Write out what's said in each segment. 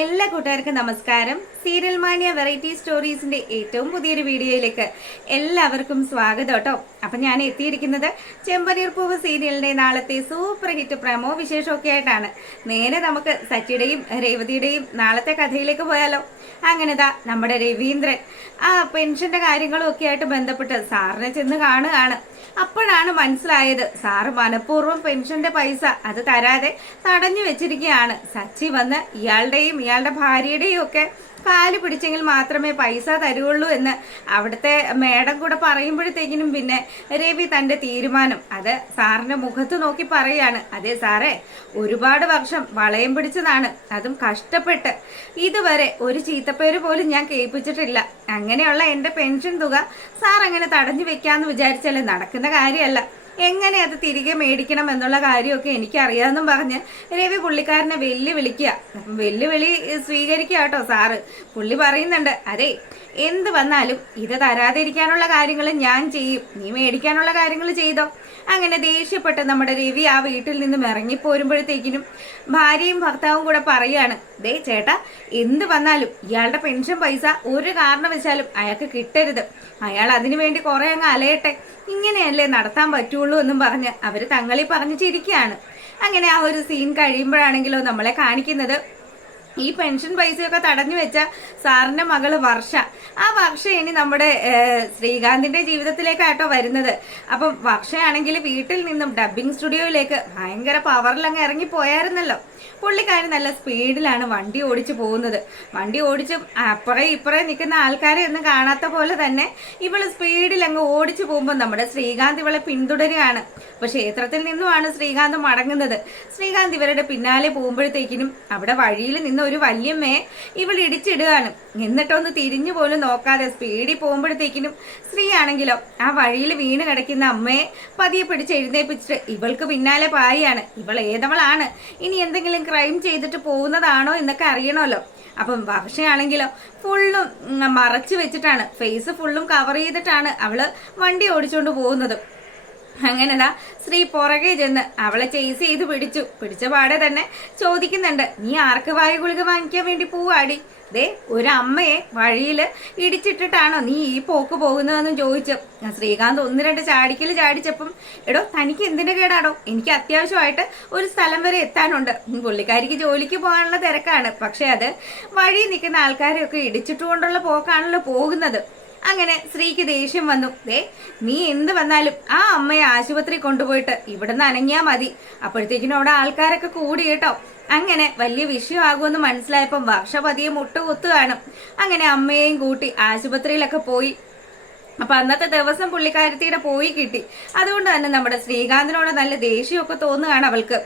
എല്ലാ കൂട്ടുകാർക്കും നമസ്കാരം. സീരിയൽ മാനിയ വെറൈറ്റി സ്റ്റോറീസിന്റെ ഏറ്റവും പുതിയൊരു വീഡിയോയിലേക്ക് എല്ലാവർക്കും സ്വാഗതം കേട്ടോ. അപ്പൊ ഞാൻ എത്തിയിരിക്കുന്നത് ചെമ്പനീർ പൂവ് സീരിയലിന്റെ നാളത്തെ സൂപ്പർ ഹിറ്റ് പ്രമോ വിശേഷമൊക്കെ ആയിട്ടാണ്. നേരെ നമുക്ക് സച്ചിയുടെയും രേവതിയുടെയും നാളത്തെ കഥയിലേക്ക് പോയാലോ. അങ്ങനെതാ നമ്മുടെ രവീന്ദ്രൻ ആ പെൻഷന്റെ കാര്യങ്ങളും ഒക്കെ ആയിട്ട് ബന്ധപ്പെട്ട് സാറിനെ ചെന്ന് കാണുകയാണ്. അപ്പോഴാണ് മനസ്സിലായത് സാറ് മനഃപൂർവ്വം പെൻഷന്റെ പൈസ അത് തരാതെ തടഞ്ഞു വെച്ചിരിക്കുകയാണ്. സച്ചി വന്ന് ഇയാളുടെയും ഇയാളുടെ ഭാര്യയുടെയും ഒക്കെ കാല് പിടിച്ചെങ്കിൽ മാത്രമേ പൈസ തരുള്ളൂ എന്ന് അവിടുത്തെ മേഡം കൂടെ പറയുമ്പോഴത്തേക്കിനും പിന്നെ രവി തന്റെ തീരുമാനം അത് സാറിന്റെ മുഖത്ത് നോക്കി പറയാണ്. അതെ സാറേ, ഒരുപാട് വർഷം വളയം പിടിച്ചതാണ്, അതും കഷ്ടപ്പെട്ട്. ഇതുവരെ ഒരു ചീത്തപ്പേര് പോലും ഞാൻ കേൾപ്പിച്ചിട്ടില്ല. അങ്ങനെയുള്ള എന്റെ പെൻഷൻ തുക സാർ അങ്ങനെ തടഞ്ഞു വെക്കാന്ന് വിചാരിച്ചാലേ നടക്കുന്ന കാര്യമല്ല. എങ്ങനെ അത് തിരികെ മേടിക്കണം എന്നുള്ള കാര്യമൊക്കെ എനിക്കറിയാമെന്നും പറഞ്ഞ് രവി പുള്ളിക്കാരനെ വെല്ലുവിളിക്കുക. വെല്ലുവിളി സ്വീകരിക്കുക കേട്ടോ സാറ്. പുള്ളി പറയുന്നുണ്ട്, അതെ എന്ത് വന്നാലും ഇത് തരാതിരിക്കാനുള്ള കാര്യങ്ങൾ ഞാൻ ചെയ്യും, നീ മേടിക്കാനുള്ള കാര്യങ്ങൾ ചെയ്തോ. അങ്ങനെ ദേഷ്യപ്പെട്ട് നമ്മുടെ രവി ആ വീട്ടിൽ നിന്നും ഇറങ്ങിപ്പോരുമ്പോഴത്തേക്കിനും ഭാര്യയും ഭർത്താവും കൂടെ പറയാണ്, ദേ ചേട്ടാ, എന്ത് വന്നാലും ഇയാളുടെ പെൻഷൻ പൈസ ഒരു കാരണവശാലും അയാൾക്ക് കിട്ടരുത്. അയാൾ അതിനു വേണ്ടി കുറെ അങ്ങ് അലയട്ടെ, ഇങ്ങനെയല്ലേ നടത്താൻ പറ്റുള്ളൂ എന്നും പറഞ്ഞ് അവര് തങ്ങളി പറഞ്ഞു ചിരിക്കുകയാണ്. അങ്ങനെ ആ ഒരു സീൻ കഴിയുമ്പോഴാണെങ്കിലോ നമ്മളെ കാണിക്കുന്നത് ഈ പെൻഷൻ പൈസയൊക്കെ തടഞ്ഞു വെച്ച സാറിന്റെ മകള് വർഷ. ആ വർഷ ഇനി നമ്മുടെ ശ്രീകാന്തിന്റെ ജീവിതത്തിലേക്കാട്ടോ വരുന്നത്. അപ്പം വർഷയാണെങ്കിൽ വീട്ടിൽ നിന്നും ഡബ്ബിംഗ് സ്റ്റുഡിയോയിലേക്ക് ഭയങ്കര പവറിലങ്ങ് ഇറങ്ങി പോയായിരുന്നല്ലോ. പുള്ളിക്കാരി നല്ല സ്പീഡിലാണ് വണ്ടി ഓടിച്ചു പോകുന്നത്. വണ്ടി ഓടിച്ച് അപ്പുറേ ഇപ്പുറേ നിൽക്കുന്ന ആൾക്കാരെ ഒന്നും കാണാത്ത പോലെ തന്നെ ഇവള് സ്പീഡിൽ അങ്ങ് ഓടിച്ചു പോകുമ്പോൾ നമ്മുടെ ശ്രീകാന്ത് ഇവളെ പിന്തുടരുകയാണ്. അപ്പൊ ക്ഷേത്രത്തിൽ നിന്നുമാണ് ശ്രീകാന്ത് മടങ്ങുന്നത്. ശ്രീകാന്ത് ഇവരുടെ പിന്നാലെ പോകുമ്പോഴത്തേക്കിനും അവിടെ വഴിയിൽ നിന്ന് ഒരു വല്യമ്മയെ ഇവൾ ഇടിച്ചിടുകയാണ്. എന്നിട്ടൊന്ന് തിരിഞ്ഞു പോലും നോക്കാതെ സ്പീഡിൽ പോകുമ്പോഴത്തേക്കിനും സ്ത്രീ ആണെങ്കിലോ ആ വഴിയിൽ വീണ് കിടക്കുന്ന അമ്മയെ പതിയെ പിടിച്ച് എഴുന്നേപ്പിച്ചിട്ട് ഇവൾക്ക് പിന്നാലെ പായാണ്. ഇവൾ ഏതവളാണ്, ഇനി എന്തെങ്കിലും ക്രൈം ചെയ്തിട്ട് പോകുന്നതാണോ എന്നൊക്കെ അറിയണമല്ലോ. അപ്പം വർഷയാണെങ്കിലോ ഫുള്ളും മറച്ചു വെച്ചിട്ടാണ്, ഫേസ് ഫുള്ളും കവർ ചെയ്തിട്ടാണ് അവള് വണ്ടി ഓടിച്ചുകൊണ്ട് പോകുന്നത്. അങ്ങനെതാ സ്ത്രീ പുറകെ ചെന്ന് അവളെ ചേസ് ചെയ്ത് പിടിച്ച പാടെ തന്നെ ചോദിക്കുന്നുണ്ട്, നീ ആർക്ക് വായു ഗുളിക വാങ്ങിക്കാൻ വേണ്ടി പോവാടി? ദേ ഒരമ്മയെ വഴിയിൽ ഇടിച്ചിട്ടിട്ടാണോ നീ ഈ പോക്ക് പോകുന്നതെന്നും ചോദിച്ചു. ശ്രീകാന്ത് ഒന്ന് രണ്ട് ചാടിക്കല് ചാടിച്ചപ്പം, എടോ തനിക്ക് എന്തിന്റെ കേടാടോ, എനിക്ക് അത്യാവശ്യമായിട്ട് ഒരു സ്ഥലം വരെ എത്താനുണ്ട്. പുള്ളിക്കാരിക്ക് ജോലിക്ക് പോകാനുള്ള തിരക്കാണ്, പക്ഷെ അത് വഴി നിൽക്കുന്ന ആൾക്കാരെയൊക്കെ ഇടിച്ചിട്ടുകൊണ്ടുള്ള പോക്കാണല്ലോ പോകുന്നത്. അങ്ങനെ സ്ത്രീക്ക് ദേഷ്യം വന്നു. ദേ നീ എന്ത് വന്നാലും ആ അമ്മയെ ആശുപത്രി കൊണ്ടുപോയിട്ട് ഇവിടുന്ന് അനങ്ങിയാ മതി. അപ്പോഴത്തേക്കിനും അവിടെ ആൾക്കാരൊക്കെ കൂടി കേട്ടോ. അങ്ങനെ വലിയ വിഷയമാകുമെന്ന് മനസ്സിലായപ്പം വർഷ പതിയെ മുട്ടുകുത്തുകയാണ്. അങ്ങനെ അമ്മയെയും കൂട്ടി ആശുപത്രിയിലൊക്കെ പോയി. അപ്പൊ അന്നത്തെ ദിവസം പുള്ളിക്കാരത്തിയുടെ പോയി കിട്ടി. അതുകൊണ്ട് തന്നെ നമ്മുടെ ശ്രീകാന്തിനോട് നല്ല ദേഷ്യമൊക്കെ തോന്നുകയാണ് അവൾക്ക്.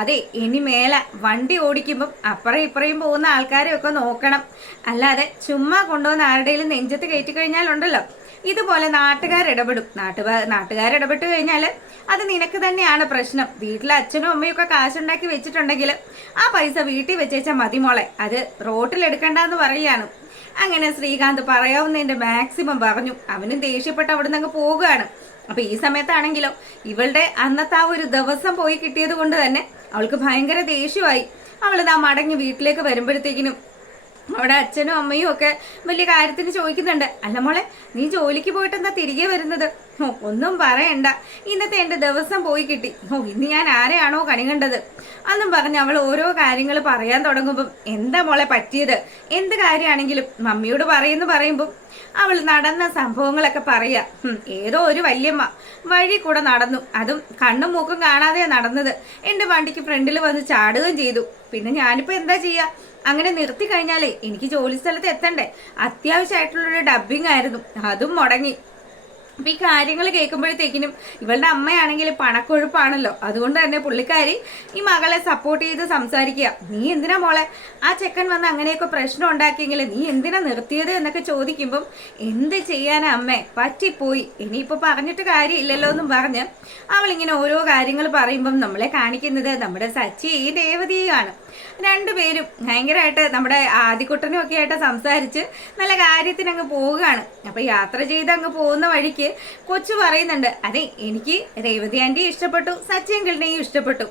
അതെ, ഇനി മേലെ വണ്ടി ഓടിക്കുമ്പം അപ്പുറം ഇപ്പുറയും പോകുന്ന ആൾക്കാരെയൊക്കെ നോക്കണം. അല്ലാതെ ചുമ്മാ കൊണ്ടുവന്ന് ആരുടെയും നെഞ്ചത്ത് കയറ്റി കഴിഞ്ഞാലുണ്ടല്ലോ ഇതുപോലെ നാട്ടുകാരിടപെടും. നാട്ടുകാരിടപെട്ട് കഴിഞ്ഞാൽ അത് നിനക്ക് തന്നെയാണ് പ്രശ്നം. വീട്ടിലെ അച്ഛനും അമ്മയും ഒക്കെ കാശുണ്ടാക്കി വെച്ചിട്ടുണ്ടെങ്കിൽ ആ പൈസ വീട്ടിൽ വെച്ചേച്ചാൽ മതി മോളെ, അത് റോട്ടിലെടുക്കണ്ടെന്ന് പറയുകയാണ്. അങ്ങനെ ശ്രീകാന്ത് പറയാവുന്നതിന്റെ മാക്സിമം പറഞ്ഞു. അവനും ദേഷ്യപ്പെട്ട് അവിടുന്ന് അങ്ങ് പോവുകയാണ്. അപ്പൊ ഈ സമയത്താണെങ്കിലോ ഇവളുടെ അന്നത്തെ ആ ഒരു ദിവസം പോയി കിട്ടിയത് കൊണ്ട് തന്നെ അവൾക്ക് ഭയങ്കര ദേഷ്യമായി. അവളിതാ മടങ്ങി വീട്ടിലേക്ക് വരുമ്പോഴത്തേക്കിനും അവിടെ അച്ഛനും അമ്മയും ഒക്കെ വലിയ കാര്യത്തിന് ചോദിക്കുന്നുണ്ട്, അല്ല മോളെ നീ ജോലിക്ക് പോയിട്ട് എന്താ തിരികെ വരുന്നത്? ഒന്നും പറയണ്ട, ഇന്നത്തെ എന്റെ ദിവസം പോയി കിട്ടി. ഇന്ന് ഞാൻ ആരെയാണോ കണി കണ്ടത് അന്നും പറഞ്ഞ് അവൾ ഓരോ കാര്യങ്ങൾ പറയാൻ തുടങ്ങുമ്പം, എന്താ മോളെ പറ്റിയത്, എന്ത് കാര്യമാണെങ്കിലും മമ്മിയോട് പറയുമ്പം അവൾ നടന്ന സംഭവങ്ങളൊക്കെ പറയാ. ഏതോ ഒരു വല്യമ്മ വഴി കൂടെ നടന്നു, അതും കണ്ണും മൂക്കും കാണാതെയാ നടന്നത്. എന്റെ വണ്ടിക്ക് ഫ്രണ്ടിൽ വന്ന് ചാടുകയും ചെയ്തു. പിന്നെ ഞാനിപ്പോ എന്താ ചെയ്യാ, അങ്ങനെ നിർത്തി കഴിഞ്ഞാലേ എനിക്ക് ജോലി സ്ഥലത്ത് എത്തണ്ടേ, അത്യാവശ്യമായിട്ടുള്ളൊരു ഡബ്ബിംഗ് ആയിരുന്നു, അതും മുടങ്ങി. അപ്പൊ ഈ കാര്യങ്ങൾ കേൾക്കുമ്പോഴത്തേക്കിനും ഇവളുടെ അമ്മയാണെങ്കിൽ പണക്കൊഴുപ്പാണല്ലോ. അതുകൊണ്ട് തന്നെ പുള്ളിക്കാരി ഈ മകളെ സപ്പോർട്ട് ചെയ്ത് സംസാരിക്കുക. നീ എന്തിനാ മോളെ ആ ചെക്കൻ വന്ന് അങ്ങനെയൊക്കെ പ്രശ്നം ഉണ്ടാക്കിയെങ്കിൽ നീ എന്തിനാ നിർത്തിയത് എന്നൊക്കെ ചോദിക്കുമ്പം, എന്ത് ചെയ്യാനാ അമ്മേ, പറ്റിപ്പോയി, ഇനിയിപ്പോ പറഞ്ഞിട്ട് കാര്യമില്ലല്ലോ എന്നും പറഞ്ഞ് അവളിങ്ങനെ ഓരോ കാര്യങ്ങൾ പറയുമ്പം നമ്മളെ കാണിക്കുന്നത് നമ്മുടെ സച്ചി രേവതിയാണ്. രണ്ടുപേരും ഭയങ്കരമായിട്ട് നമ്മുടെ ആദിക്കുട്ടനും ഒക്കെ ആയിട്ട് സംസാരിച്ച് നല്ല കാര്യത്തിന് അങ്ങ് പോവുകയാണ്. അപ്പൊ യാത്ര ചെയ്ത് അങ്ങ് പോകുന്ന വഴിക്ക് കൊച്ചു പറയുന്നുണ്ട്, അതെ എനിക്ക് രേവതി ആന്റിയെ ഇഷ്ടപ്പെട്ടു, സച്ചി അങ്കിളിനെയും ഇഷ്ടപ്പെട്ടു,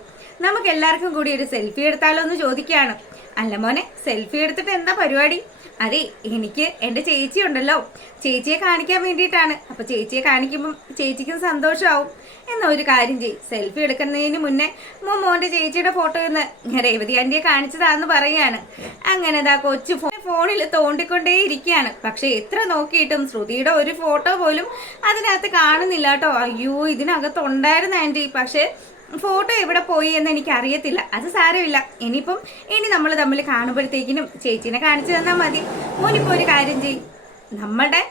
നമുക്ക് എല്ലാവർക്കും കൂടി ഒരു സെൽഫി എടുത്താലോ എന്ന് ചോദിക്കുകയാണ്. അല്ല മോനെ, സെൽഫി എടുത്തിട്ട് എന്താ പരിപാടി? അതെ, എനിക്ക് എൻ്റെ ചേച്ചി ഉണ്ടല്ലോ, ചേച്ചിയെ കാണിക്കാൻ വേണ്ടിയിട്ടാണ്. അപ്പൊ ചേച്ചിയെ കാണിക്കുമ്പം ചേച്ചിക്കും സന്തോഷമാവും. എന്നാ ഒരു കാര്യം ചെയ്യും, സെൽഫി എടുക്കുന്നതിന് മുന്നേ മോന്റെ ചേച്ചിയുടെ ഫോട്ടോ എന്ന് രേവതി ആന്റിയെ കാണിച്ചതാന്ന് പറയാണ്. അങ്ങനെ കൊച്ചു ഫോണിൽ തോണ്ടിക്കൊണ്ടേ ഇരിക്കുകയാണ്. പക്ഷെ എത്ര നോക്കിയിട്ടും ശ്രുതിയുടെ ഒരു ഫോട്ടോ പോലും അതിനകത്ത് കാണുന്നില്ല കേട്ടോ. അയ്യോ, ഇതിനകത്തുണ്ടായിരുന്നു ആന്റി, പക്ഷെ ഫോട്ടോ എവിടെ പോയി എന്ന് എനിക്ക് അറിയത്തില്ല. അത് സാരമില്ല, ഇനി നമ്മൾ തമ്മിൽ കാണുമ്പോഴത്തേക്കിനും ചേച്ചിനെ കാണിച്ചു തന്നാൽ മതി. മോനിപ്പോ ഒരു കാര്യം ചെയ്യും, നമ്മുടെ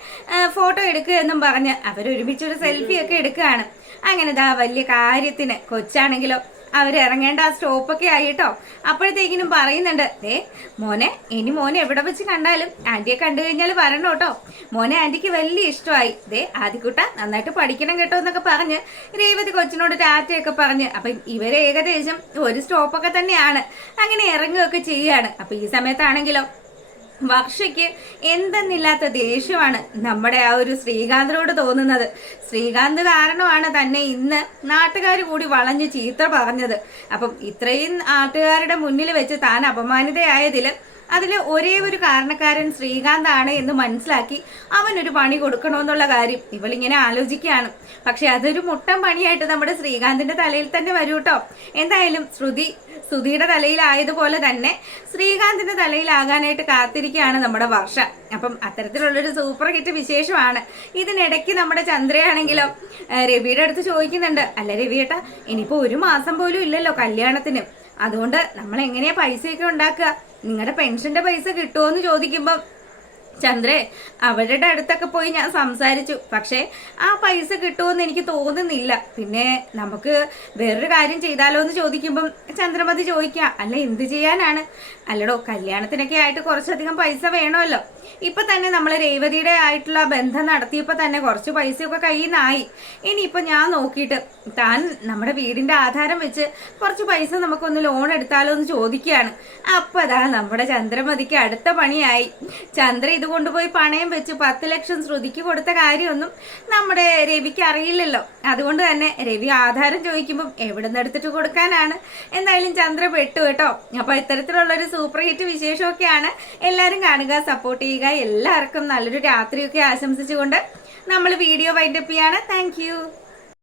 ഫോട്ടോ എടുക്കുക എന്നും പറഞ്ഞ് അവരൊരുമിച്ചൊരു സെൽഫി ഒക്കെ എടുക്കുകയാണ്. അങ്ങനെ വലിയ കാര്യത്തിന് കൊച്ചാണെങ്കിലോ അവരിറങ്ങേണ്ട ആ സ്റ്റോപ്പൊക്കെ ആയിട്ടോ. അപ്പോഴത്തേക്കിനും പറയുന്നുണ്ട്, മോനെ മോനെ എവിടെ വെച്ച് കണ്ടാലും ആന്റിയെ കണ്ടു കഴിഞ്ഞാൽ വരണം കേട്ടോ. മോനെ ആന്റിക്ക് വലിയ ഇഷ്ടമായി. ആദ്യക്കുട്ട നന്നായിട്ട് പഠിക്കണം കേട്ടോ എന്നൊക്കെ പറഞ്ഞ് രേവതി കൊച്ചിനോട് ടാറ്റയൊക്കെ പറഞ്ഞ് അപ്പൊ ഇവരെ ഏകദേശം ഒരു സ്റ്റോപ്പൊക്കെ തന്നെയാണ്. അങ്ങനെ ഇറങ്ങുകയൊക്കെ ചെയ്യാണ്. അപ്പൊ ഈ സമയത്താണെങ്കിലോ വർഷയ്ക്ക് എന്തെന്നില്ലാത്ത ദേഷ്യമാണ് നമ്മുടെ ആ ഒരു ശ്രീകാന്തിനോട് തോന്നുന്നത്. ശ്രീകാന്ത് കാരണമാണ് തന്നെ ഇന്ന് നാട്ടുകാർ കൂടി വളഞ്ഞ് ചീത്ത പറഞ്ഞത്. അപ്പം ഇത്രയും നാട്ടുകാരുടെ മുന്നിൽ വെച്ച് താൻ അപമാനിതയായതില് അതിൽ ഒരേ ഒരു കാരണക്കാരൻ ശ്രീകാന്താണ് എന്ന് മനസ്സിലാക്കി അവനൊരു പണി കൊടുക്കണമെന്നുള്ള കാര്യം ഇവളിങ്ങനെ ആലോചിക്കുകയാണ്. പക്ഷെ അതൊരു മുട്ടൻ പണിയായിട്ട് നമ്മുടെ ശ്രീകാന്തിന്റെ തലയിൽ തന്നെ വരൂ കേട്ടോ. എന്തായാലും ശ്രുതിയുടെ തലയിലായതുപോലെ തന്നെ ശ്രീകാന്തിന്റെ തലയിലാകാനായിട്ട് കാത്തിരിക്കുകയാണ് നമ്മുടെ വർഷ. അപ്പം അത്തരത്തിലുള്ളൊരു സൂപ്പർ ഹിറ്റ് വിശേഷമാണ്. ഇതിനിടയ്ക്ക് നമ്മുടെ ചന്ദ്രയാണെങ്കിലോ രവിയുടെ അടുത്ത് ചോദിക്കുന്നുണ്ട്, അല്ല രവിയേട്ടാ, ഇനിയിപ്പോ 1 മാസം പോലും ഇല്ലല്ലോ കല്യാണത്തിന്, അതുകൊണ്ട് നമ്മൾ എങ്ങനെയാ പൈസയൊക്കെ ഉണ്ടാക്കുക? നിങ്ങളുടെ പെൻഷന്റെ പൈസ കിട്ടുമോ എന്ന് ചോദിക്കുമ്പം ചന്ദ്രേ, അവരുടെ അടുത്തൊക്കെ പോയി ഞാൻ സംസാരിച്ചു, പക്ഷെ ആ പൈസ കിട്ടുമെന്ന് എനിക്ക് തോന്നുന്നില്ല. പിന്നെ നമുക്ക് വേറൊരു കാര്യം ചെയ്താലോ എന്ന് ചോദിക്കുമ്പം ചന്ദ്രമതി ചോദിക്കുക, അല്ല എന്ത് ചെയ്യാനാണ്? അല്ലടോ, കല്യാണത്തിനൊക്കെ ആയിട്ട് കുറച്ചധികം പൈസ വേണമല്ലോ. ഇപ്പൊ തന്നെ നമ്മൾ രേവതിയുടെ ആയിട്ടുള്ള ബന്ധം നടത്തിയപ്പോ തന്നെ കുറച്ച് പൈസയൊക്കെ കയ്യിൽ നിന്നായി. ഇനിയിപ്പൊ ഞാൻ നോക്കിയിട്ട് താൻ നമ്മുടെ വീടിന്റെ ആധാരം വെച്ച് കുറച്ച് പൈസ നമുക്കൊന്ന് ലോൺ എടുത്താലോ എന്ന് ചോദിക്കുകയാണ്. അപ്പൊ നമ്മുടെ ചന്ദ്രമതിക്ക് അടുത്ത പണിയായി. ചന്ദ്ര ഇത് കൊണ്ടുപോയി പണയം വെച്ച് 10 ലക്ഷം ശ്രുതിക്ക് കൊടുത്ത കാര്യമൊന്നും നമ്മുടെ രവിക്ക് അറിയില്ലല്ലോ. അതുകൊണ്ട് തന്നെ രവി ആധാരം ചോദിക്കുമ്പം എവിടെ നിന്ന് എടുത്തിട്ട് കൊടുക്കാനാണ്? എന്തായാലും ചന്ദ്ര പെട്ടു കേട്ടോ. അപ്പൊ ഇത്തരത്തിലുള്ളൊരു സൂപ്പർ ഹിറ്റ് വിശേഷമൊക്കെയാണ്. എല്ലാവരും കാണുക, സപ്പോർട്ട് ചെയ്യുക. എല്ലാവർക്കും നല്ലൊരു രാത്രിയൊക്കെ ആശംസിച്ചുകൊണ്ട് നമ്മൾ വീഡിയോ വൈൻഡപ്പ് ചെയ്യാണ്. താങ്ക്